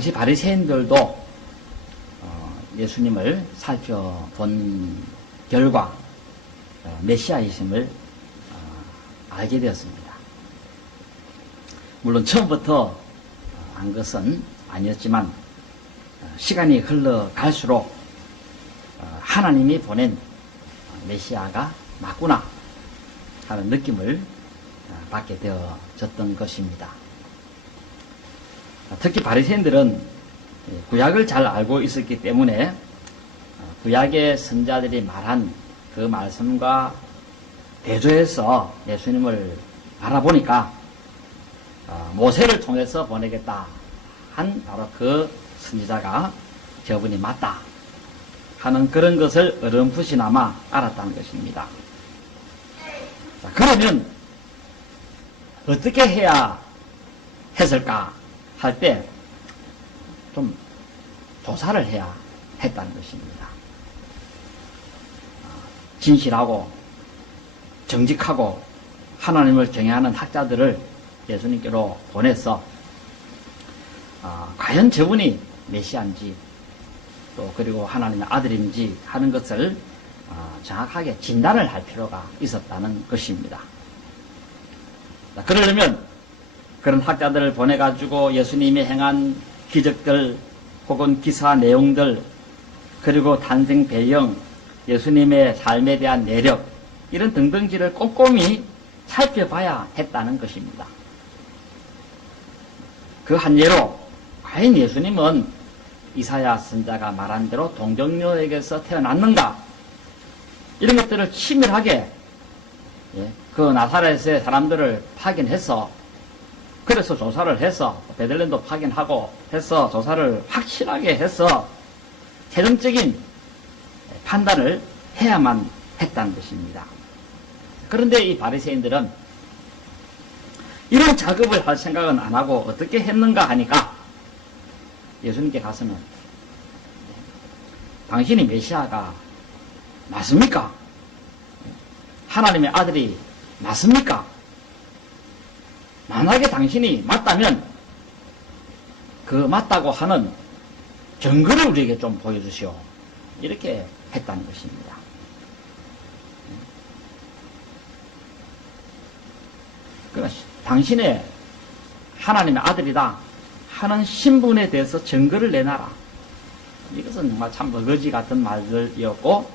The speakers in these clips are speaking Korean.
당시 바리새인들도 예수님을 살펴본 결과 메시아이심을 알게 되었습니다. 물론 처음부터 안 것은 아니었지만 시간이 흘러갈수록 하나님이 보낸 메시아가 맞구나 하는 느낌을 받게 되어졌던 것입니다. 특히 바리새인들은 구약을 잘 알고 있었기 때문에 구약의 선자들이 말한 그 말씀과 대조해서 예수님을 알아보니까 모세를 통해서 보내겠다 한 바로 그 선지자가 저분이 맞다 하는 그런 것을 어렴풋이나마 알았다는 것입니다. 자, 그러면 어떻게 해야 했을까 할 때 좀 조사를 해야 했다는 것입니다. 진실하고 정직하고 하나님을 경외하는 학자들을 예수님께로 보내서 과연 저분이 메시아인지 또 그리고 하나님의 아들인지 하는 것을 정확하게 진단을 할 필요가 있었다는 것입니다. 그러려면 그런 학자들을 보내가지고 예수님이 행한 기적들 혹은 기사 내용들 그리고 탄생 배경 예수님의 삶에 대한 내력 이런 등등지를 꼼꼼히 살펴봐야 했다는 것입니다. 그 한 예로 과연 예수님은 이사야 선자가 말한 대로 동정녀에게서 태어났는가 이런 것들을 치밀하게 그 나사렛의 사람들을 파견해서 그래서 조사를 해서 베들레헴도 파견하고 해서 조사를 확실하게 해서 최종적인 판단을 해야만 했다는 것입니다. 그런데 이 바리새인들은 이런 작업을 할 생각은 안 하고 어떻게 했는가 하니까 예수님께 가서는 당신이 메시아가 맞습니까? 하나님의 아들이 맞습니까? 만약에 당신이 맞다면 그 맞다고 하는 증거를 우리에게 좀 보여주시오. 이렇게 했다는 것입니다. 그러니까 당신의 하나님의 아들이다 하는 신분에 대해서 증거를 내놔라. 이것은 정말 참 어거지 같은 말들이었고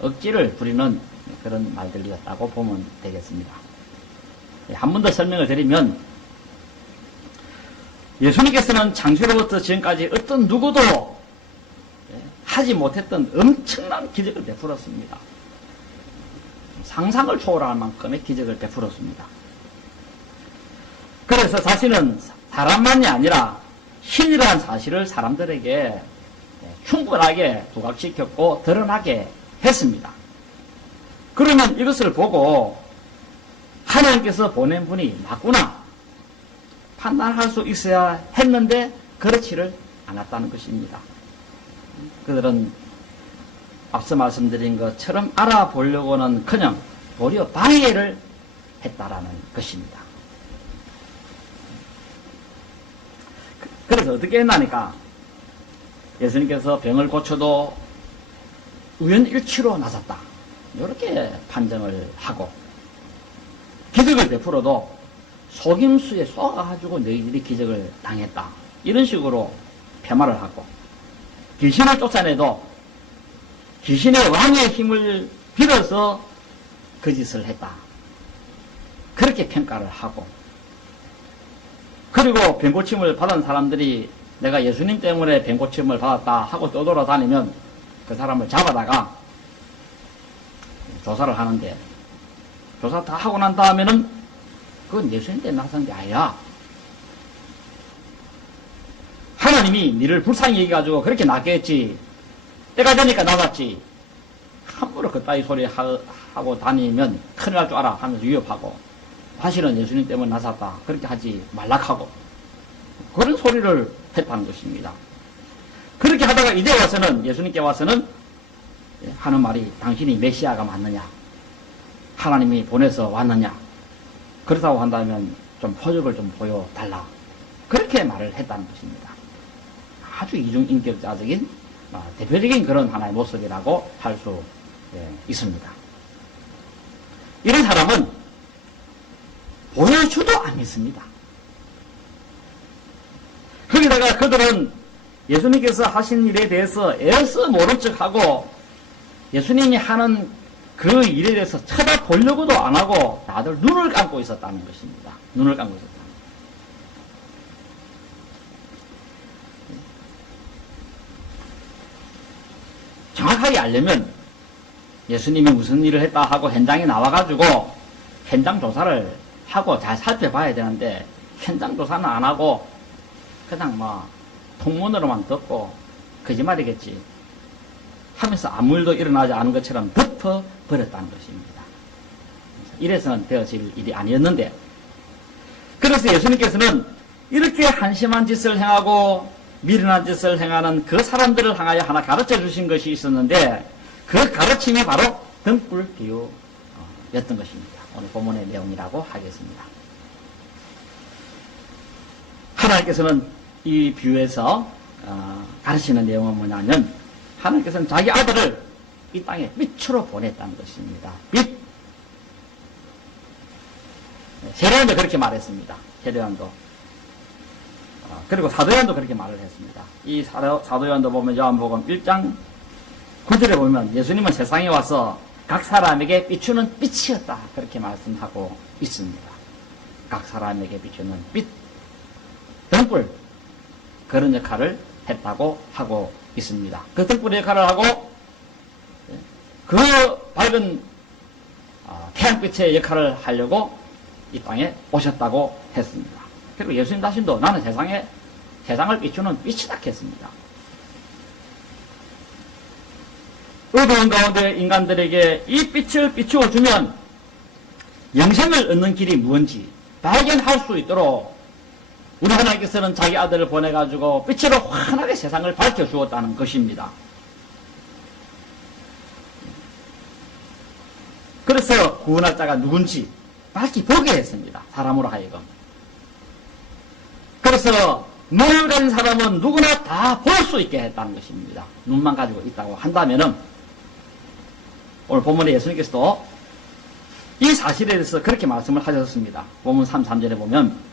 억지를 부리는 그런 말들이었다고 보면 되겠습니다. 한 번 더 설명을 드리면 예수님께서는 창세로부터 지금까지 어떤 누구도 하지 못했던 엄청난 기적을 베풀었습니다. 상상을 초월할 만큼의 기적을 베풀었습니다. 그래서 자신은 사람만이 아니라 신이라는 사실을 사람들에게 충분하게 부각시켰고 드러나게 했습니다. 그러면 이것을 보고 하나님께서 보낸 분이 맞구나 판단할 수 있어야 했는데 그렇지를 않았다는 것입니다. 그들은 앞서 말씀드린 것처럼 알아보려고는 그냥 도리어 방해를 했다라는 것입니다. 그래서 어떻게 했나니까 예수님께서 병을 고쳐도 우연일치로 나섰다. 이렇게 판정을 하고 기적을 베풀어도 속임수에 쏘아가지고 너희들이 기적을 당했다. 이런 식으로 폄하를 하고 귀신을 쫓아내도 귀신의 왕의 힘을 빌어서 그 짓을 했다. 그렇게 평가를 하고 그리고 병고침을 받은 사람들이 내가 예수님 때문에 병고침을 받았다 하고 떠돌아다니면 그 사람을 잡아다가 조사를 하는데 조사 다 하고 난 다음에는 그건 예수님 때문에 나선 게 아니야. 하나님이 니를 불쌍히 여기가지고 그렇게 낫게 했지. 때가 되니까 나갔지. 함부로 그따위 소리 하고 다니면 큰일 날 줄 알아 하면서 위협하고 사실은 예수님 때문에 나섰다. 그렇게 하지 말락하고 그런 소리를 했다는 것입니다. 그렇게 하다가 이제 와서는 예수님께 와서는 하는 말이 당신이 메시아가 맞느냐 하나님이 보내서 왔느냐 그렇다고 한다면 좀 표적을 좀 보여달라 그렇게 말을 했다는 것입니다. 아주 이중인격자적인 대표적인 그런 하나의 모습이라고 할 수 있습니다. 이런 사람은 보여주도 안 믿습니다. 거기다가 그들은 예수님께서 하신 일에 대해서 애써 모른 척하고 예수님이 하는 그 일에 대해서 쳐다보려고도 안 하고 다들 눈을 감고 있었다는 것입니다. 눈을 감고 있었다. 정확하게 알려면 예수님이 무슨 일을 했다 하고 현장에 나와가지고 현장 조사를 하고 잘 살펴봐야 되는데 현장 조사는 안 하고 그냥 통문으로만 듣고 거짓말이겠지 하면서 아무 일도 일어나지 않은 것처럼 덮어버렸다는 것입니다. 이래서는 되어질 일이 아니었는데, 그래서 예수님께서는 이렇게 한심한 짓을 행하고 미련한 짓을 행하는 그 사람들을 향하여 하나 가르쳐 주신 것이 있었는데, 그 가르침이 바로 등불 비유였던 것입니다. 오늘 본문의 내용이라고 하겠습니다. 하나님께서는 이 비유에서 가르치는 내용은 뭐냐면, 하나님께서는 자기 아들을 이 땅에 빛으로 보냈다는 것입니다. 빛. 세례요한도 그렇게 말했습니다. 세례요한도. 그리고 사도요한도 그렇게 말을 했습니다. 이 사도요한도 보면 요한복음 1장 9절에 보면 예수님은 세상에 와서 각 사람에게 비추는 빛이었다. 그렇게 말씀하고 있습니다. 각 사람에게 비추는 빛. 등불. 그런 역할을 했다고 하고 있습니다. 그 등불의 역할을 하고 그 밝은 태양빛의 역할을 하려고 이 땅에 오셨다고 했습니다. 그리고 예수님 자신도 나는 세상을 비추는 빛이다 했습니다. 어두운 가운데 인간들에게 이 빛을 비추어주면 영생을 얻는 길이 무엇인지 발견할 수 있도록 우리 하나님께서는 자기 아들을 보내가지고 빛으로 환하게 세상을 밝혀주었다는 것입니다. 그래서 구원할 자가 누군지 밝히 보게 했습니다. 사람으로 하여금. 그래서 눈을 가진 사람은 누구나 다 볼 수 있게 했다는 것입니다. 눈만 가지고 있다고 한다면은 오늘 본문에 예수님께서도 이 사실에 대해서 그렇게 말씀을 하셨습니다. 본문 3절에 보면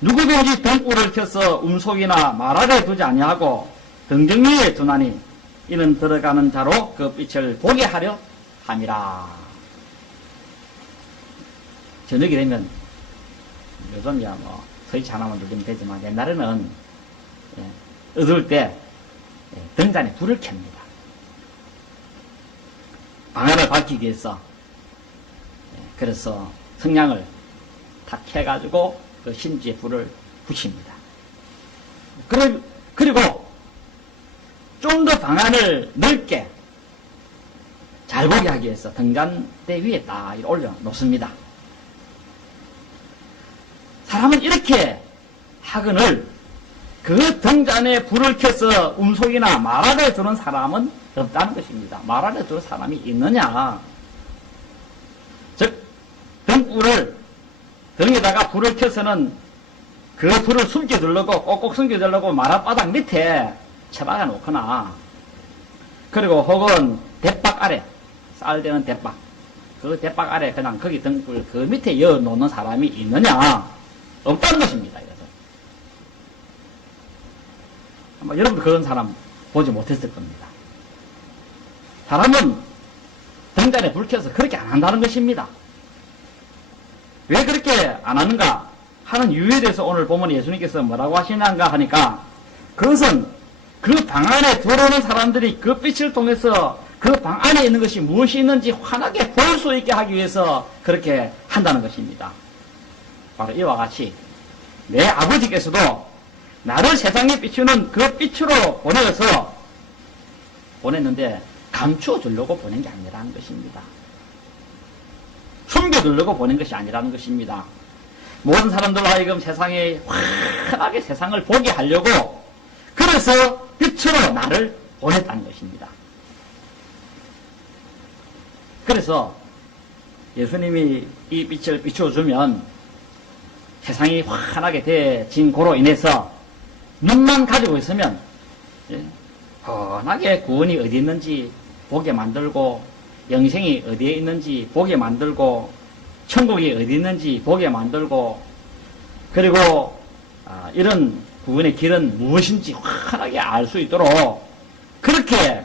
누구든지 등불을 켜서 음속이나 말 아래 두지 아니하고 등경 위에 두나니 이는 들어가는 자로 그 빛을 보게 하려 함이라. 저녁이 되면 요즘이야 서희치 하나만 누르면 되지만 옛날에는 어두울 때 등잔에 불을 켭니다. 방안을 밝히기 위해서. 그래서 성냥을 다 켜가지고 그 신지에 불을 붙입니다. 그리고 좀 더 방안을 넓게 잘 보게 하기 위해서 등잔대 위에 딱 올려놓습니다. 사람은 이렇게 하거늘 그 등잔에 불을 켜서 음속이나 말 아래 두는 사람은 없다는 것입니다. 말 아래 두는 사람이 있느냐? 즉 등불을 등에다가 불을 켜서는 그 불을 숨겨두려고 꼭꼭 숨겨두려고 마룻바닥 밑에 처박아 놓거나 그리고 혹은 대박 아래 쌀되는 대박 그 대박 아래 그냥 거기 등불 그 밑에 이어 놓는 사람이 있느냐? 없다는 것입니다. 이것은. 아마 여러분도 그런 사람 보지 못했을 겁니다. 사람은 등잔에 불 켜서 그렇게 안 한다는 것입니다. 왜 그렇게 안 하는가 하는 이유에 대해서 오늘 보면 예수님께서 뭐라고 하시는가 하니까 그것은 그 방 안에 들어오는 사람들이 그 빛을 통해서 그 방 안에 있는 것이 무엇이 있는지 환하게 볼 수 있게 하기 위해서 그렇게 한다는 것입니다. 바로 이와 같이 내 아버지께서도 나를 세상에 비추는 그 빛으로 보냈는데 감추어 주려고 보낸 게 아니라는 것입니다. 숨겨두려고 보낸 것이 아니라는 것입니다. 모든 사람들로 하여금 세상에 환하게 세상을 보게 하려고 그래서 빛으로 나를 보냈다는 것입니다. 그래서 예수님이 이 빛을 비추어주면 세상이 환하게 되어진 고로 인해서 눈만 가지고 있으면 예? 훤하게 구원이 어디 있는지 보게 만들고, 영생이 어디에 있는지 보게 만들고, 천국이 어디 있는지 보게 만들고, 그리고 이런 구원의 길은 무엇인지 환하게 알 수 있도록 그렇게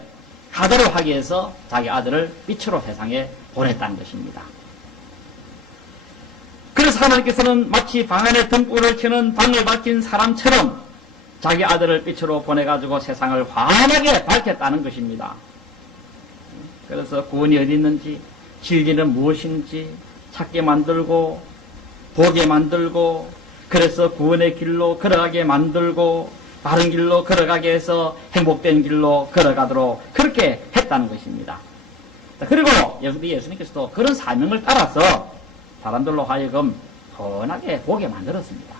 하도록 하기 위해서 자기 아들을 빛으로 세상에 보냈다는 것입니다. 그래서 하나님께서는 마치 방 안에 등불을 켜는 방을 밝힌 사람처럼 자기 아들을 빛으로 보내가지고 세상을 환하게 밝혔다는 것입니다. 그래서 구원이 어디 있는지, 진리는 무엇인지 찾게 만들고, 보게 만들고, 그래서 구원의 길로 걸어가게 만들고, 바른 길로 걸어가게 해서 행복된 길로 걸어가도록 그렇게 했다는 것입니다. 그리고 예수님께서도 그런 사명을 따라서 사람들로 하여금 훤하게 보게 만들었습니다.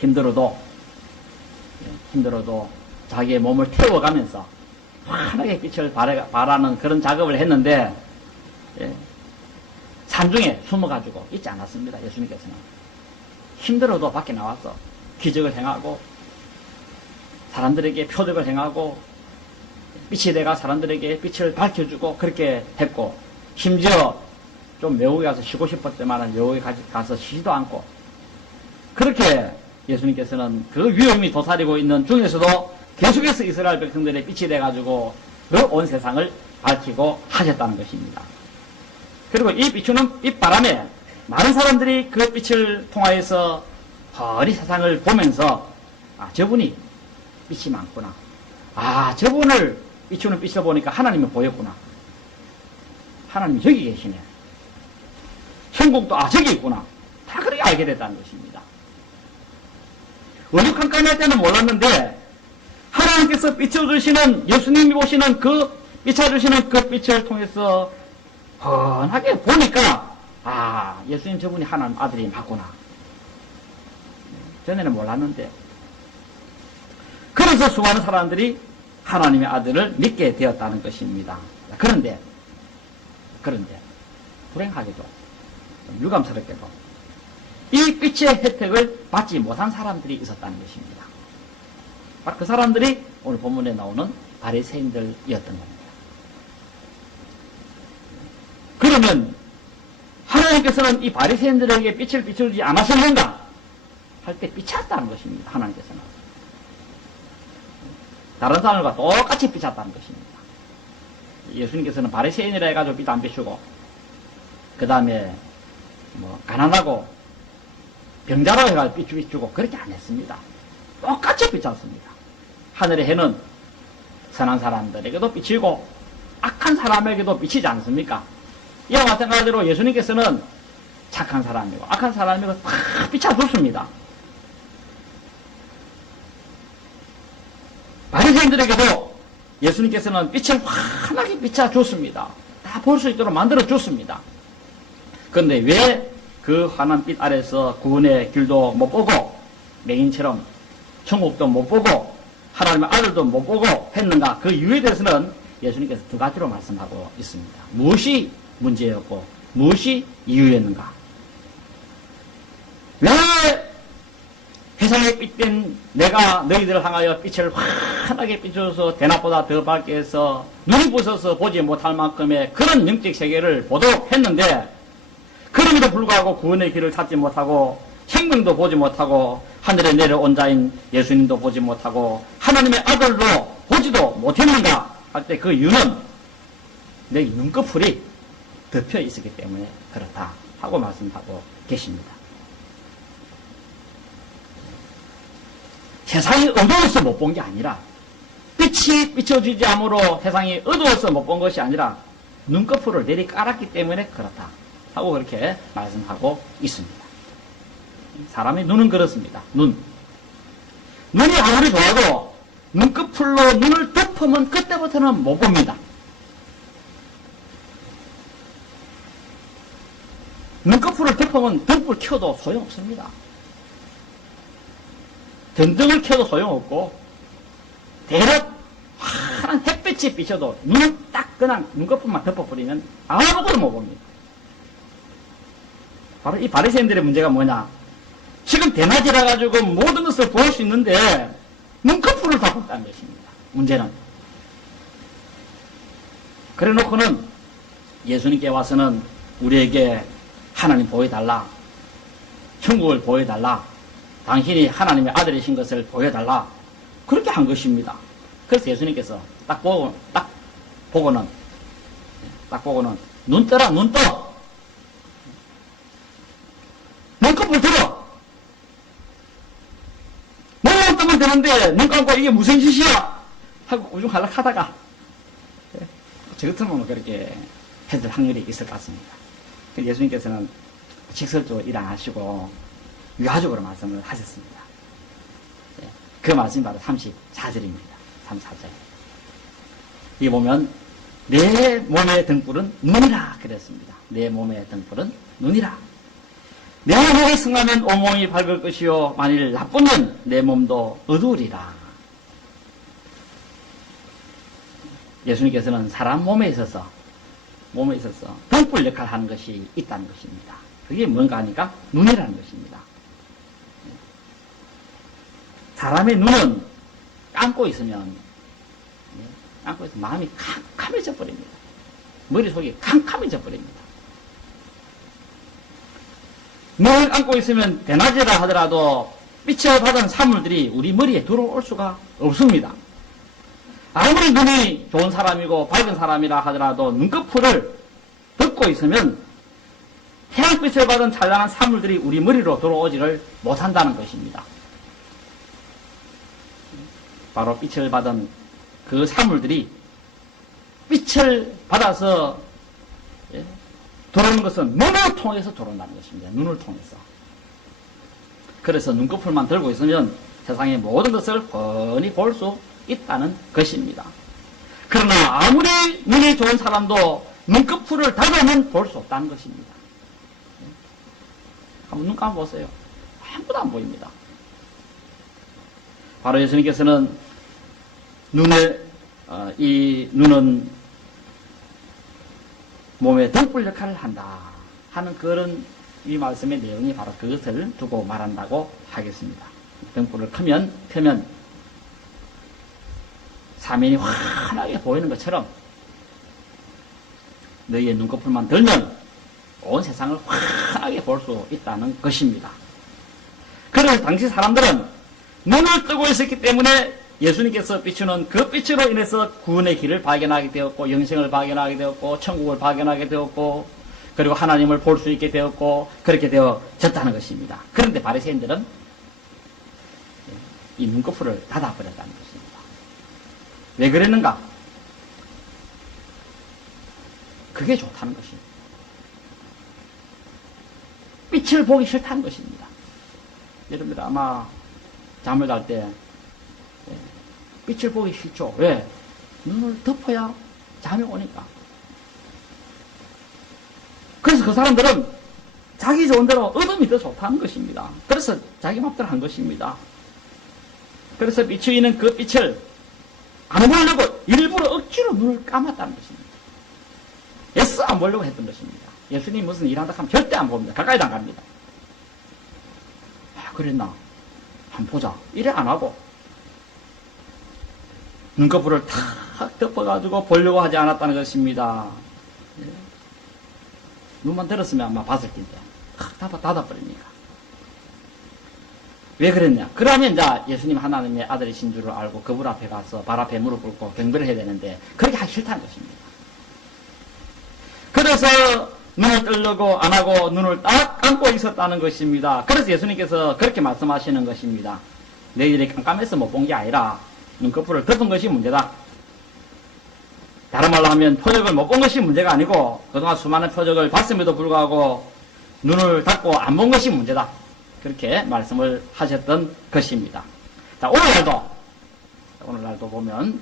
힘들어도 자기의 몸을 태워가면서 환하게 빛을 발하는 그런 작업을 했는데, 산중에 숨어가지고 있지 않았습니다. 예수님께서는 힘들어도 밖에 나와서 기적을 행하고, 사람들에게 표적을 행하고, 빛이 돼가 사람들에게 빛을 밝혀주고 그렇게 했고, 심지어 좀 외국에 가서 쉬고 싶었지만 외국에 가서 쉬지도 않고, 그렇게 예수님께서는 그 위험이 도사리고 있는 중에서도 계속해서 이스라엘 백성들의 빛이 돼가지고 그 온 세상을 밝히고 하셨다는 것입니다. 그리고 이 비추는 빛바람에 많은 사람들이 그 빛을 통하여서 훤히 세상을 보면서, 저분이 빛이 많구나. 저분을 비추는 빛을 보니까 하나님이 보였구나. 하나님이 저기 계시네. 천국도 저기 있구나. 다 그렇게 알게 됐다는 것입니다. 어육한간할 때는 몰랐는데 하나님께서 비춰주시는, 예수님이 보시는 비춰주시는 그 빛을 통해서 훤하게 보니까 예수님 저분이 하나님 아들이 맞구나. 전에는 몰랐는데, 그래서 수많은 사람들이 하나님의 아들을 믿게 되었다는 것입니다. 그런데 불행하게도, 좀 유감스럽게도 이 빛의 혜택을 받지 못한 사람들이 있었다는 것입니다. 바로 그 사람들이 오늘 본문에 나오는 바리새인들이었던 겁니다. 그러면 하나님께서는 이 바리새인들에게 빛을 비추지 않았었는가 할 때 비쳤다는 것입니다. 하나님께서는 다른 사람들과 똑같이 비쳤다는 것입니다. 예수님께서는 바리새인이라 해가지고 빛 안 비추고, 그 다음에 가난하고 병자라고 해가지고 빛 비추고 그렇게 안 했습니다. 똑같이 비쳤습니다. 하늘의 해는 선한 사람들에게도 비치고 악한 사람에게도 비치지 않습니까? 이와 마찬가지로 예수님께서는 착한 사람이고 악한 사람이고 다 비춰줬습니다. 바리새인들에게도 예수님께서는 빛을 환하게 비춰줬습니다. 다 볼 수 있도록 만들어줬습니다. 그런데 왜 그 환한 빛 아래서 구원의 길도 못 보고 맹인처럼 천국도 못 보고 하나님의 아들도 못 보고 했는가? 그 이유에 대해서는 예수님께서 두 가지로 말씀하고 있습니다. 무엇이 문제였고 무엇이 이유였는가? 왜 세상에 빛된 내가 너희들을 향하여 빛을 환하게 비춰서 대낮보다 더 밝게 해서 눈이 부서서 보지 못할 만큼의 그런 영적 세계를 보도록 했는데, 그럼에도 불구하고 구원의 길을 찾지 못하고 생명도 보지 못하고 하늘에 내려온 자인 예수님도 보지 못하고 하나님의 아들도 보지도 못했는가 할 때 그 이유는 내 눈꺼풀이 덮여 있었기 때문에 그렇다 하고 말씀하고 계십니다. 세상이 어두워서 못 본 게 아니라, 빛이 비춰지지 않으므로 세상이 어두워서 못 본 것이 아니라 눈꺼풀을 내리 깔았기 때문에 그렇다 하고 그렇게 말씀하고 있습니다. 사람의 눈은 그렇습니다. 눈이 아무리 좋아도 눈꺼풀로 눈을 덮으면 그때부터는 못 봅니다. 눈꺼풀을 덮으면 등불 켜도 소용없습니다. 전등을 켜도 소용없고, 대낮 환한 햇빛이 비쳐도 눈을 딱 그냥 눈꺼풀만 덮어버리면 아무것도 못 봅니다. 바로 이 바리새인들의 문제가 뭐냐? 지금 대낮이라 가지고 모든 것을 볼 수 있는데 눈꺼풀을 닫고 있다는 것입니다. 문제는. 그래 놓고는 예수님께 와서는 우리에게 하나님 보여달라. 천국을 보여달라. 당신이 하나님의 아들이신 것을 보여달라. 그렇게 한 것입니다. 그래서 예수님께서 딱 보고는 눈 떠라, 눈 떠. 눈꺼풀 들어. 눈만 뜨면 되는데 눈 감고 이게 무슨 짓이야? 하고 우중할락 하다가 저 같으면 그렇게 해줄 확률이 있을 것 같습니다. 예수님께서는 직설적으로 일 안 하시고 유화적으로 말씀을 하셨습니다. 그 말씀이 바로 34절입니다. 34절. 여기 보면 내 몸의 등불은 눈이라 그랬습니다. 내 몸의 등불은 눈이라. 내 몸이 승하면 온몸이 밝을 것이요 만일 나쁘면 내 몸도 어두우리라. 예수님께서는 사람 몸에 있어서 등불 역할을 하는 것이 있다는 것입니다. 그게 뭔가 하니까 눈이라는 것입니다. 사람의 눈은 감고 있으면 마음이 캄캄해져 버립니다. 머릿속이 캄캄해져 버립니다. 눈을 감고 있으면 대낮이라 하더라도 빛을 받은 사물들이 우리 머리에 들어올 수가 없습니다. 아무리 눈이 좋은 사람이고 밝은 사람이라 하더라도 눈꺼풀을 덮고 있으면 태양빛을 받은 찬란한 사물들이 우리 머리로 들어오지를 못한다는 것입니다. 바로 빛을 받은 그 사물들이 빛을 받아서 들어오는 것은 눈을 통해서 들어온다는 것입니다. 눈을 통해서. 그래서 눈꺼풀만 들고 있으면 세상의 모든 것을 훤히 볼 수 있다는 것입니다. 그러나 아무리 눈이 좋은 사람도 눈꺼풀을 닫으면 볼 수 없다는 것입니다. 한번 눈 감아보세요. 아무것도 안 보입니다. 바로 예수님께서는 이 눈은 몸의 등불 역할을 한다 하는 그런 이 말씀의 내용이 바로 그것을 두고 말한다고 하겠습니다. 등불을 켜면 사면이 환하게 보이는 것처럼 너희의 눈꺼풀만 들면 온 세상을 환하게 볼 수 있다는 것입니다. 그래서 당시 사람들은 눈을 뜨고 있었기 때문에 예수님께서 비추는 그 빛으로 인해서 구원의 길을 발견하게 되었고 영생을 발견하게 되었고 천국을 발견하게 되었고 그리고 하나님을 볼 수 있게 되었고 그렇게 되어졌다는 것입니다. 그런데 바리새인들은 이 눈꺼풀을 닫아버렸다는 것입니다. 왜 그랬는가? 그게 좋다는 것입니다. 빛을 보기 싫다는 것입니다. 여러분들 아마 잠을 잘 때 빛을 보기 싫죠. 왜? 눈을 덮어야 잠이 오니까. 그래서 그 사람들은 자기 좋은 대로 어둠이 더 좋다는 것입니다. 그래서 자기 맘대로 한 것입니다. 그래서 비추이는 그 빛을 안 보려고 일부러 억지로 눈을 감았다는 것입니다. 애써 안 보려고 했던 것입니다. 예수님 무슨 일한다 하면 절대 안 봅니다. 가까이도 안 갑니다. 그랬나? 한번 보자. 이래 안 하고 눈꺼풀을 탁 덮어가지고 보려고 하지 않았다는 것입니다. 눈만 들었으면 아마 봤을 텐데 탁 닫아버리니까. 왜 그랬냐? 그러면 이제 예수님 하나님의 아들이신 줄을 알고 그분 앞에 가서 발 앞에 무릎 꿇고 경배를 해야 되는데 그렇게 하기 싫다는 것입니다. 그래서 눈을 뜨려고 안 하고 눈을 딱 감고 있었다는 것입니다. 그래서 예수님께서 그렇게 말씀하시는 것입니다. 너희들이 깜깜해서 못 본 게 아니라 눈꺼풀을 덮은 것이 문제다. 다른 말로 하면 표적을 못 본 것이 문제가 아니고 그동안 수많은 표적을 봤음에도 불구하고 눈을 닫고 안 본 것이 문제다. 그렇게 말씀을 하셨던 것입니다. 자, 오늘날도 보면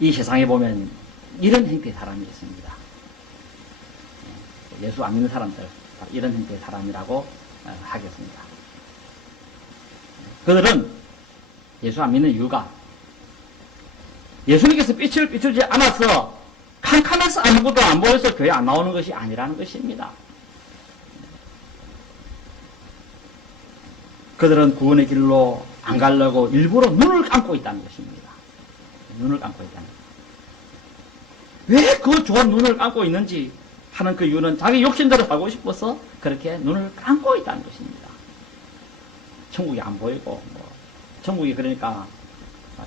이 세상에 보면 이런 형태의 사람이 있습니다. 예수 안 믿는 사람들, 이런 형태의 사람이라고 하겠습니다. 그들은 예수 안 믿는 이유가 예수님께서 빛을 비추지 않아서 캄캄해서 아무것도 안 보여서 교회 안 나오는 것이 아니라는 것입니다. 그들은 구원의 길로 안 가려고 일부러 눈을 감고 있다는 것입니다. 눈을 감고 있다는 것. 왜 그 좋은 눈을 감고 있는지 하는 그 이유는 자기 욕심대로 살고 싶어서 그렇게 눈을 감고 있다는 것입니다. 천국이 안 보이고, 천국이 그러니까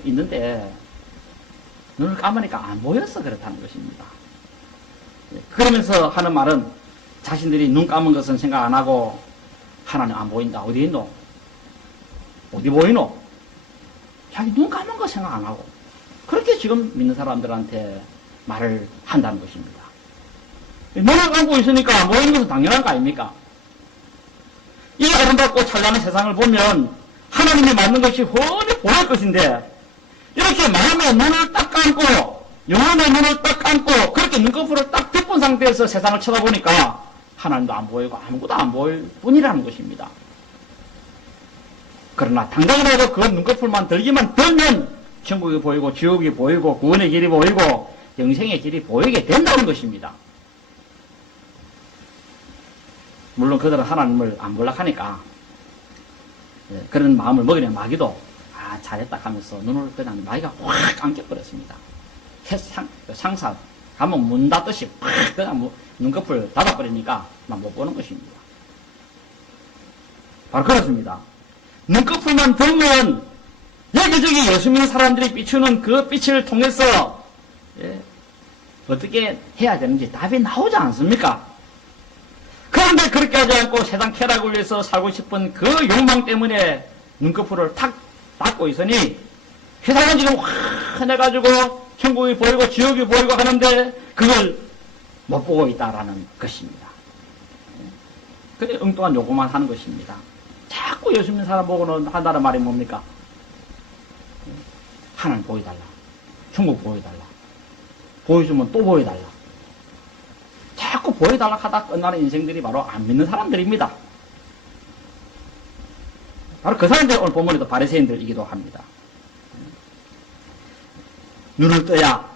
있는데 눈을 감으니까 안 보여서 그렇다는 것입니다. 그러면서 하는 말은 자신들이 눈 감은 것은 생각 안 하고 하나님 안 보인다. 어디 있노? 어디 보이노? 자기 눈 감은 거 생각 안 하고 그렇게 지금 믿는 사람들한테 말을 한다는 것입니다. 눈을 감고 있으니까 안 보이는 것은 당연한 거 아닙니까? 이 아름답고 찬란한 세상을 보면 하나님이 만든 것이 훤히 보일 것인데 이렇게 마음의 눈을 딱 감고 영혼의 눈을 딱 감고 그렇게 눈꺼풀을 딱 덮은 상태에서 세상을 쳐다보니까 하나님도 안 보이고 아무것도 안 보일 뿐이라는 것입니다. 그러나 당장이라도 그 눈꺼풀만 들기만 들면 천국이 보이고 지옥이 보이고 구원의 길이 보이고 영생의 길이 보이게 된다는 것입니다. 물론 그들은 하나님을 안 볼락하니까 그런 마음을 먹이는 마귀도 잘했다 하면서 눈을 그냥 마귀가 확 감겨버렸습니다. 상사 가면 문 닫듯이 확 그냥 눈꺼풀 닫아버리니까 못 보는 것입니다. 바로 그렇습니다. 눈꺼풀만 들면 여기저기 예수 믿는 사람들이 비추는 그 빛을 통해서 어떻게 해야 되는지 답이 나오지 않습니까? 그런데 그렇게 하지 않고 세상 쾌락을 위해서 살고 싶은 그 욕망 때문에 눈꺼풀을 탁 닫고 있으니 세상은 지금 환해가지고 천국이 보이고 지옥이 보이고 하는데 그걸 못 보고 있다라는 것입니다. 그래 엉뚱한 요구만 하는 것입니다. 자꾸 예수 믿는 사람 보고는 한다는 말이 뭡니까? 하나님 보여달라. 천국 보여달라. 보여주면 또 보여달라. 자꾸 보여달라 하다 끝나는 인생들이 바로 안 믿는 사람들입니다. 바로 그 사람들이 오늘 본문에도 바리새인들이기도 합니다. 눈을 떠야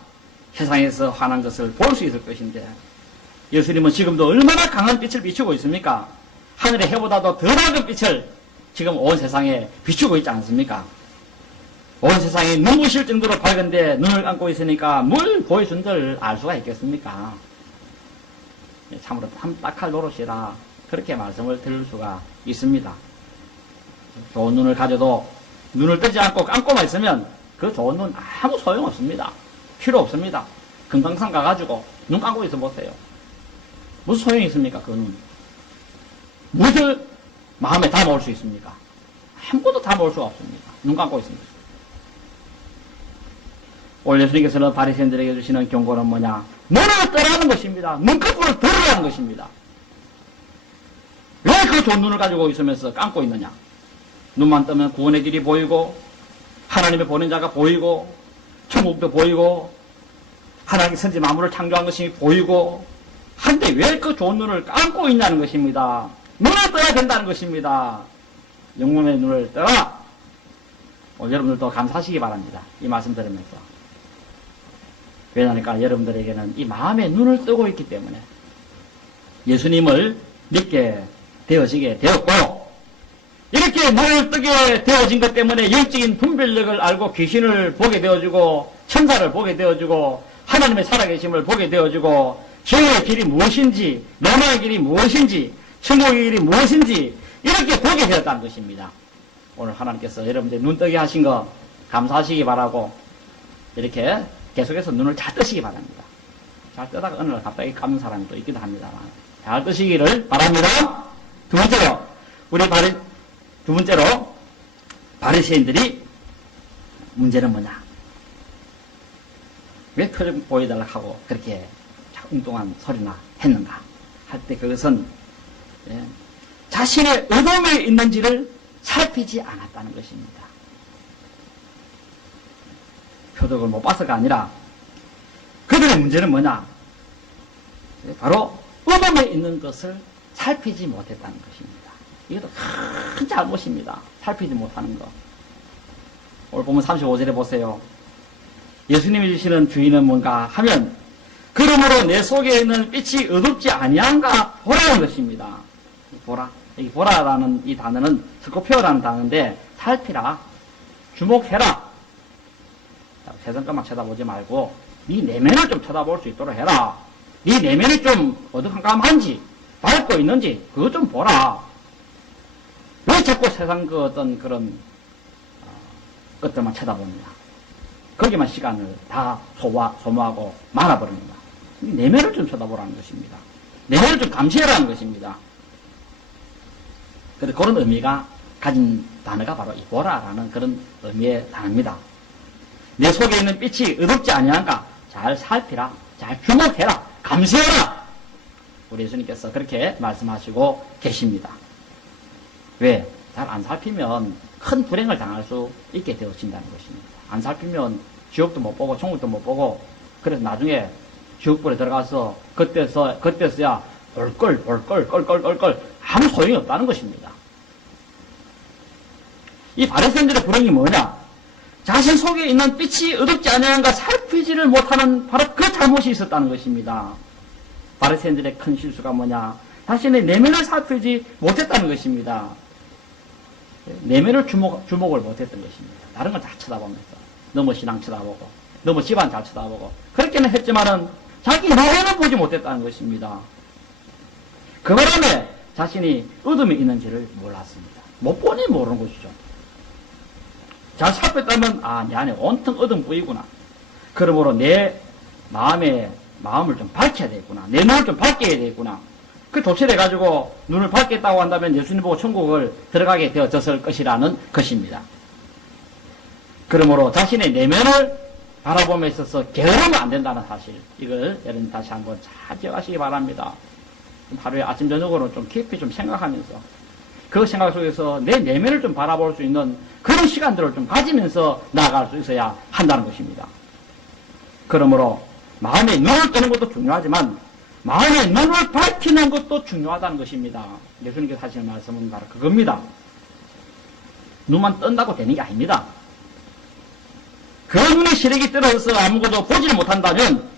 세상에서 환한 것을 볼 수 있을 것인데 예수님은 지금도 얼마나 강한 빛을 비추고 있습니까? 하늘의 해보다도 더 밝은 빛을 지금 온 세상에 비추고 있지 않습니까? 온 세상이 눈부실 정도로 밝은데 눈을 감고 있으니까 뭘 보여준들 알 수가 있겠습니까? 참으로 참 딱할 노릇이라 그렇게 말씀을 드릴 수가 있습니다. 좋은 눈을 가져도 눈을 뜨지 않고 감고만 있으면 그 좋은 눈 아무 소용없습니다. 필요 없습니다. 금강산 가가지고 눈 감고 있어 보세요. 무슨 소용이 있습니까? 그 눈. 무엇을 마음에 담아올 수 있습니까? 아무것도 담아올 수가 없습니다. 눈 감고 있습니다. 오늘 예수님께서는 바리새인들에게 주시는 경고는 뭐냐? 눈을 떠라는 것입니다. 눈꺼풀을 들으라는 것입니다. 왜 그 좋은 눈을 가지고 있으면서 감고 있느냐? 눈만 뜨면 구원의 길이 보이고 하나님의 보낸 자가 보이고 천국도 보이고 하나님의 선지 만물을 창조한 것이 보이고 한데 왜 그 좋은 눈을 감고 있냐는 것입니다. 눈을 떠야 된다는 것입니다. 영혼의 눈을 떠라. 오늘 여러분들도 감사하시기 바랍니다. 이 말씀 들으면서. 왜냐하니까 여러분들에게는 이 마음의 눈을 뜨고 있기 때문에 예수님을 믿게 되어지게 되었고 이렇게 눈을 뜨게 되어진 것 때문에 영적인 분별력을 알고 귀신을 보게 되어주고 천사를 보게 되어주고 하나님의 살아계심을 보게 되어주고 죄의 길이 무엇인지 로마의 길이 무엇인지 천국의 길이 무엇인지 이렇게 보게 되었다는 것입니다. 오늘 하나님께서 여러분들 눈 뜨게 하신 거 감사하시기 바라고 이렇게 계속해서 눈을 잘 뜨시기 바랍니다. 잘 뜨다가 어느 날 갑자기 감는 사람이 또 있기도 합니다만 잘 뜨시기를 바랍니다. 두 번째로 바리새인들이 문제는 뭐냐? 왜 표정 보여달라고 하고 그렇게 엉뚱한 소리나 했는가? 할 때 그것은 자신의 어둠에 있는지를 살피지 않았다는 것입니다. 표적을 못 봐서가 아니라 그들의 문제는 뭐냐? 바로 어둠에 있는 것을 살피지 못했다는 것입니다. 이것도 큰 잘못입니다. 살피지 못하는 거. 오늘 보면 35절에 보세요. 예수님이 주시는 주인은 뭔가 하면 그러므로 내 속에 있는 빛이 어둡지 아니한가 보라는 것입니다. 보라. 이 보라라는 이 단어는 스코페어라는 단어인데 살피라, 주목해라. 세상 것만 쳐다보지 말고 네 내면을 좀 쳐다볼 수 있도록 해라. 네 내면이 좀 어두컴컴한지 밝고 있는지 그것 좀 보라. 왜 자꾸 세상 그 어떤 그런 것들만 쳐다보느냐. 거기만 시간을 다 소모하고 말아버립니다. 내면을 좀 쳐다보라는 것입니다. 내면을 좀 감시해라는 것입니다. 그래서 그런 의미가 가진 단어가 바로 이 보라라는 그런 의미의 단어입니다. 내 속에 있는 빛이 어둡지 아니한가 잘 살피라, 잘 주목해라, 감시해라. 우리 예수님께서 그렇게 말씀하시고 계십니다. 왜? 잘 안 살피면 큰 불행을 당할 수 있게 되어진다는 것입니다. 안 살피면 지옥도 못 보고 천국도 못 보고 그래서 나중에 지옥불에 들어가서 그때서야 껄껄 아무 소용이 없다는 것입니다. 이 바리새인들의 불행이 뭐냐? 자신 속에 있는 빛이 어둡지 아니한가 살피지를 못하는 바로 그 잘못이 있었다는 것입니다. 바리새인들의 큰 실수가 뭐냐? 자신의 내면을 살피지 못했다는 것입니다. 내면을 주목을 못했던 것입니다. 다른 걸 다 쳐다보면서 너무 신앙 쳐다보고 너무 집안 잘 쳐다보고 그렇게는 했지만은 자기 내면을 보지 못했다는 것입니다. 그 바람에 자신이 어둠이 있는지를 몰랐습니다. 못 보니 모르는 것이죠. 잘 살폈다면 내 안에 온통 어둠 뿌이구나. 그러므로 내 마음을 좀 밝혀야 되겠구나. 내 눈을 좀 밝게 해야 되겠구나. 그 도취해가지고 눈을 밝겠다고 한다면 예수님 보고 천국을 들어가게 되어졌을 것이라는 것입니다. 그러므로 자신의 내면을 바라봄에 있어서 게으르면 안 된다는 사실. 이걸 여러분 다시 한번 잘 기억하시기 바랍니다. 하루에 아침 저녁으로 좀 깊이 좀 생각하면서 그 생각 속에서 내 내면을 좀 바라볼 수 있는 그런 시간들을 좀 가지면서 나아갈 수 있어야 한다는 것입니다. 그러므로 마음의 눈을 뜨는 것도 중요하지만 마음의 눈을 밝히는 것도 중요하다는 것입니다. 예수님께서 하시는 말씀은 바로 그겁니다. 눈만 뜬다고 되는 게 아닙니다. 그 눈에 시력이 떨어져서 아무것도 보지를 못한다면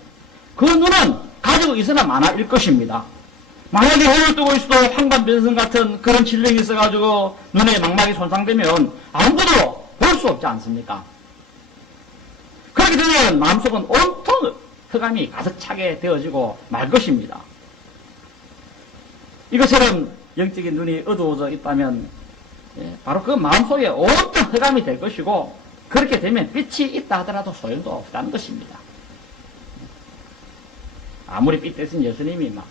그 눈은 가지고 있으나 마나일 것입니다. 만약에 해를 뜨고 있어도 황반변성 같은 그런 질병이 있어가지고 눈에 망막이 손상되면 아무것도 볼 수 없지 않습니까? 그렇게 되면 마음속은 온통 흑암이 가득 차게 되어지고 말 것입니다. 이것처럼 영적인 눈이 어두워져 있다면 바로 그 마음속에 온통 흑암이 될 것이고 그렇게 되면 빛이 있다 하더라도 소용도 없다는 것입니다. 아무리 빛 대신 예수님이 막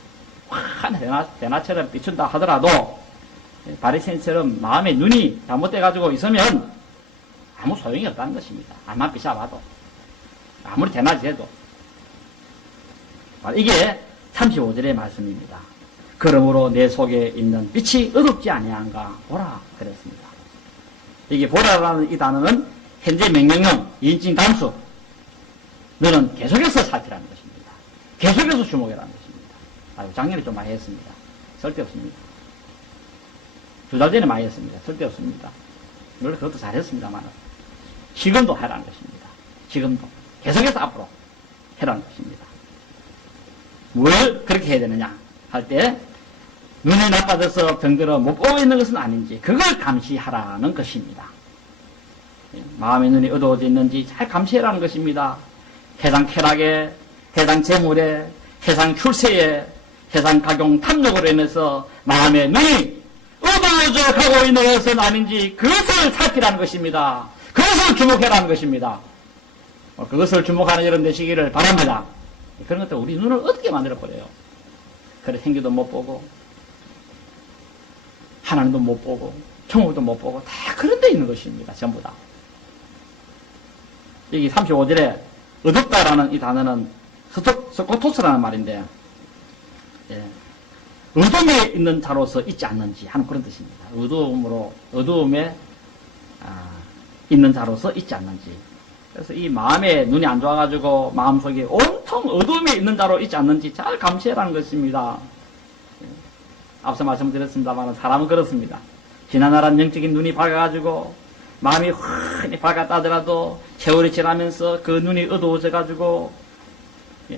환한 대낮처럼 비춘다 하더라도 바리새인처럼 마음의 눈이 잘못돼가지고 있으면 아무 소용이 없다는 것입니다. 암만 비싸봐도 아무리 대낮이 해도 이게 35절의 말씀입니다. 그러므로 내 속에 있는 빛이 어둡지 아니한가 보라 그랬습니다. 이게 보라라는 이 단어는 현재 명령형 2인칭 단수 너는 계속해서 살피라는 것입니다. 계속해서 주목해라는 것입니다. 작년에 좀 많이 했습니다. 쓸데없습니다. 2달 전에 많이 했습니다. 쓸데없습니다. 물론 그것도 잘했습니다만 지금도 해라는 것입니다. 지금도 계속해서 앞으로 해라는 것입니다. 뭘 그렇게 해야 되느냐 할 때 눈이 나빠져서 병들어 못 보고 있는 것은 아닌지 그걸 감시하라는 것입니다. 마음의 눈이 어두워져 있는지 잘 감시하라는 것입니다. 해당 쾌락에, 해당 재물에, 해당 출세에, 해당 가공 탐욕으로 인해서 마음의 눈이 어두워져 가고 있는 것은 아닌지 그것을 살피라는 것입니다. 그것을 주목해라는 것입니다. 그것을 주목하는 여러분 되시기를 바랍니다. 그런 것들 우리 눈을 어떻게 만들어버려요? 그래 생기도 못 보고 하나님도 못 보고 천국도 못 보고 다 그런 데 있는 것입니다. 전부 다. 여기 35절에 어둡다라는 이 단어는 스코토스라는 말인데 어둠에 있는 자로서 있지 않는지 하는 그런 뜻입니다. 어두움에 있는 자로서 있지 않는지. 그래서 이 마음에 눈이 안 좋아가지고 마음속에 온통 어둠에 있는 자로 있지 않는지 잘 감시해라는 것입니다. 앞서 말씀드렸습니다만 사람은 그렇습니다. 지난날한 영적인 눈이 밝아가지고 마음이 환히 밝았다 하더라도 세월이 지나면서 그 눈이 어두워져가지고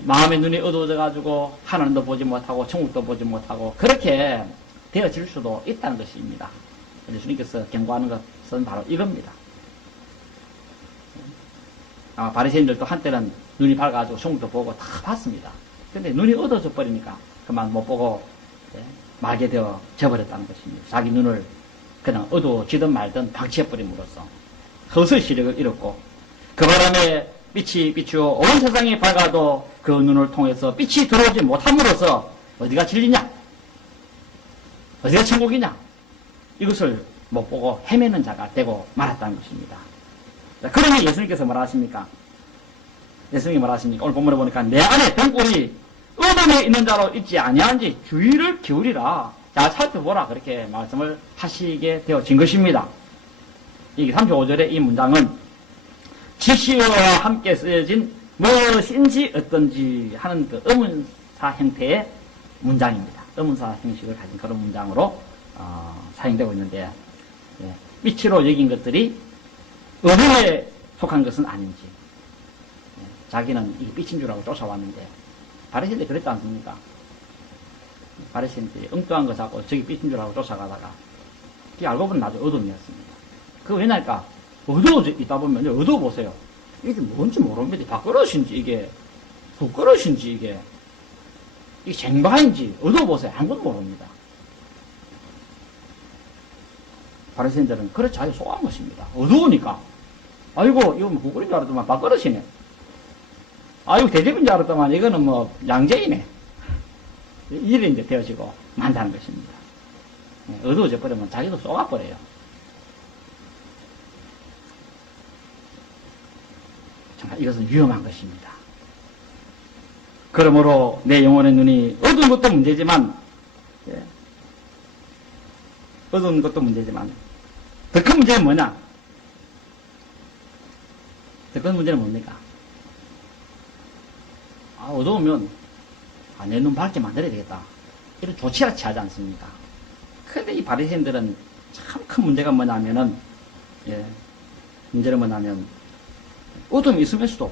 마음의 눈이 어두워져가지고 하나님도 보지 못하고 천국도 보지 못하고 그렇게 되어질 수도 있다는 것입니다. 예수님께서 경고하는 것은 바로 이겁니다. 아마 바리새인들도 한때는 눈이 밝아가지고 성경도 보고 다 봤습니다. 근데 눈이 어두워져 버리니까 그만 못 보고 말게 되어 져버렸다는 것입니다. 자기 눈을 그냥 어두워지든 말든 방치해버림으로써 허슬 시력을 잃었고, 그 바람에 빛이 비추어 온 세상이 밝아도 그 눈을 통해서 빛이 들어오지 못함으로써 어디가 진리냐? 어디가 천국이냐? 이것을 못 보고 헤매는 자가 되고 말았다는 것입니다. 자, 그러니 예수님께서 뭐라 하십니까? 예수님이 뭐라 하십니까? 오늘 본문에 보니까 내 안에 등골이 어둠에 있는 자로 있지 아니한지 주의를 기울이라. 잘 살펴보라. 그렇게 말씀을 하시게 되어진 것입니다. 이 35절의 이 문장은 지시어와 함께 쓰여진 무엇인지 어떤지 하는 그 의문사 형태의 문장입니다. 의문사 형식을 가진 그런 문장으로 사용되고 있는데, 빛으로 여긴 것들이 어둠에 속한 것은 아닌지, 자기는 이게 빛인 줄 알고 쫓아왔는데, 바리새인들이 그랬지 않습니까? 바리새인들이 엉뚱한 거 잡고 저기 빛인 줄 알고 쫓아가다가 그게 알고 보니 나중에 어둠이었습니다. 그거 왜냐니까 어두워져 있다 보면 어두워 보세요. 이게 뭔지 모릅니다. 밥그릇인지 이게 붓그릇인지 이게 쟁반인지 어두워 보세요. 아무것도 모릅니다. 바리새인들은 그래 자기 속아한 것입니다. 어두우니까 아이고 이거 뭐 붓그릇인 줄 알았더만 밥그릇이네. 아이고 대접인 줄 알았더만 이거는 뭐 양재이네. 이래 이제 되어지고 만다는 것입니다. 어두워져 버리면 자기도 쏘아버려요. 정말 이것은 위험한 것입니다. 그러므로 내 영혼의 눈이 어두운 것도 문제지만, 어두운 것도 문제지만 더 큰 문제는 뭐냐? 더 큰 문제는 뭡니까? 어두우면 내 눈 밝게 만들어야 되겠다. 이런 조치를 취하지 않습니까? 그런데 이 바리새인들은 참 큰 문제가 뭐냐면은, 문제는 뭐냐면 어둠이 있으면서도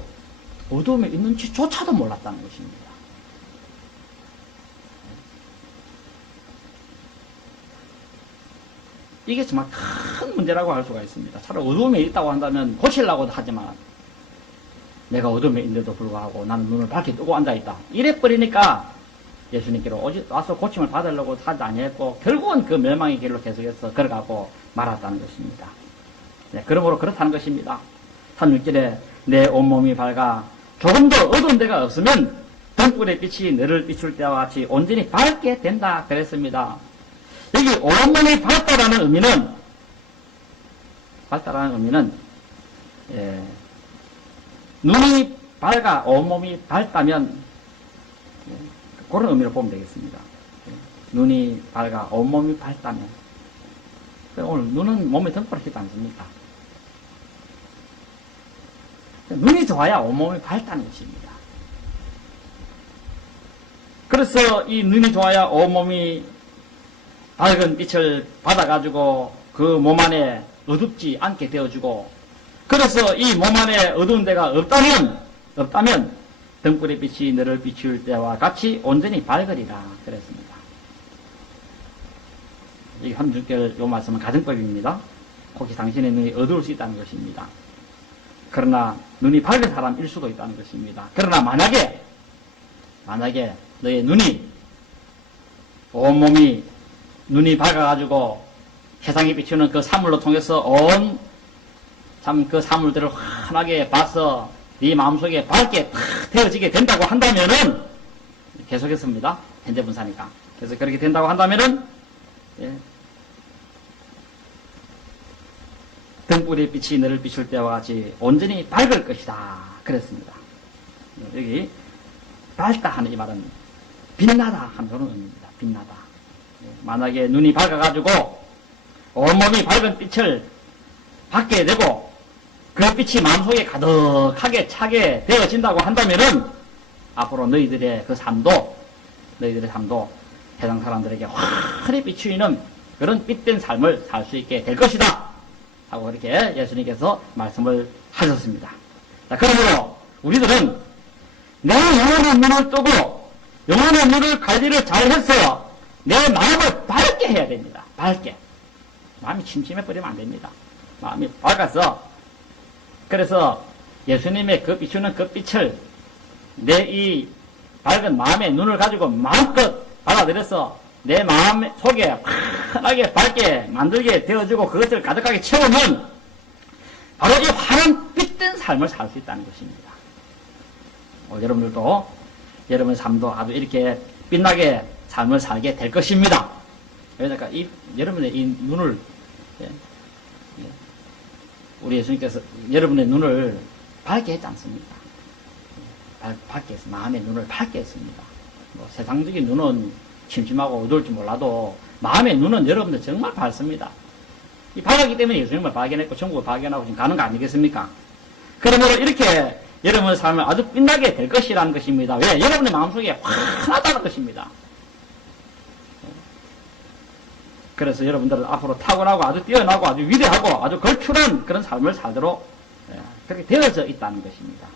어둠에 있는지조차도 몰랐다는 것입니다. 이게 정말 큰 문제라고 할 수가 있습니다. 차라리 어둠에 있다고 한다면 고치려고도 하지만 내가 어둠에 있는데도 불구하고 나는 눈을 밝게 뜨고 앉아있다. 이래버리니까 예수님께로 와서 고침을 받으려고 하지 아니했고 결국은 그 멸망의 길로 계속해서 걸어가고 말았다는 것입니다. 그러므로 그렇다는 것입니다. 36절에 내 온몸이 밝아 조금 더 어두운 데가 없으면 등불의 빛이 너를 비출 때와 같이 온전히 밝게 된다 그랬습니다. 여기 온몸이 밝다라는 의미는 눈이 밝아 온몸이 밝다면 그런 의미로 보면 되겠습니다. 눈이 밝아 온몸이 밝다면 오늘 눈은 몸에 등불을 켜지 않습니까? 눈이 좋아야 온몸이 밝다는 것입니다. 그래서 이 눈이 좋아야 온몸이 밝은 빛을 받아가지고 그 몸 안에 어둡지 않게 되어주고, 그래서 이 몸 안에 어두운 데가 없다면 등불의 빛이 너를 비출 때와 같이 온전히 밝으리라 그랬습니다. 이 36절 요 말씀은 가정법입니다. 혹시 당신의 눈이 어두울 수 있다는 것입니다. 그러나 눈이 밝은 사람일 수도 있다는 것입니다. 그러나 만약에 너의 눈이 온몸이 눈이 밝아가지고 세상에 비추는 그 사물로 통해서 그 사물들을 환하게 봐서 네 마음속에 밝게 탁 되어지게 된다고 한다면은, 계속했습니다. 현재 분사니까. 그래서 그렇게 된다고 한다면은, 등불의 빛이 너를 비출 때와 같이 온전히 밝을 것이다 그랬습니다. 여기 밝다 하는 이 말은 빛나다 하는 그런 의미입니다. 빛나다. 만약에 눈이 밝아가지고 온몸이 밝은 빛을 받게 되고 그 빛이 마음속에 가득하게 차게 되어진다고 한다면은 앞으로 너희들의 삶도 세상 사람들에게 환히 비추이는 그런 빛된 삶을 살 수 있게 될 것이다 하고 그렇게 예수님께서 말씀을 하셨습니다. 자, 그러므로 우리들은 내 영혼의 눈을 뜨고 영혼의 눈을 관리를 잘 해서 내 마음을 밝게 해야 됩니다. 밝게. 마음이 침침해 버리면 안 됩니다. 마음이 밝아서, 그래서 예수님의 그 비추는 그 빛을 내 이 밝은 마음의 눈을 가지고 마음껏 받아들여서 내 마음 속에 환하게 밝게 만들게 되어주고 그것을 가득하게 채우면 바로 이 환한 빛된 삶을 살 수 있다는 것입니다. 여러분들도 여러분의 삶도 아주 이렇게 빛나게 삶을 살게 될 것입니다. 그러니까 여러분의 이 눈을 우리 예수님께서 여러분의 눈을 밝게 했지 않습니까? 밝게 했습니다. 마음의 눈을 밝게 했습니다. 세상적인 눈은 침침하고 어두울지 몰라도 마음의 눈은 여러분들 정말 밝습니다. 이 밝았기 때문에 예수님을 발견했고 천국을 발견하고 지금 가는 거 아니겠습니까? 그러므로 이렇게 여러분의 삶을 아주 빛나게 될 것이라는 것입니다. 왜? 여러분의 마음속에 환하다는 것입니다. 그래서 여러분들은 앞으로 타고나고 아주 뛰어나고 아주 위대하고 아주 걸출한 그런 삶을 살도록 그렇게 되어져 있다는 것입니다.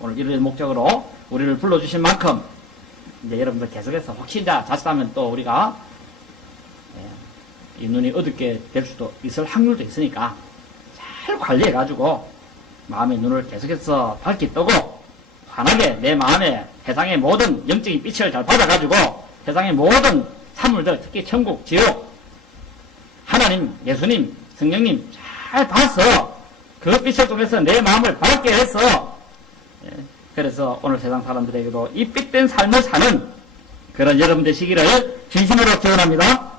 오늘 이런 목적으로 우리를 불러주신 만큼 이제 여러분들 계속해서 혹시 자칫하면 또 우리가 이 눈이 어둡게 될 수도 있을 확률도 있으니까 잘 관리해가지고 마음의 눈을 계속해서 밝게 뜨고 환하게 내 마음에 세상의 모든 영적인 빛을 잘 받아가지고 세상의 모든 산물들 특히 천국, 지옥, 하나님, 예수님, 성령님 잘 봐서 그 빛을 통해서 내 마음을 밝게 해서 그래서 오늘 세상 사람들에게도 이 빛된 삶을 사는 그런 여러분 되시기를 진심으로 기원합니다.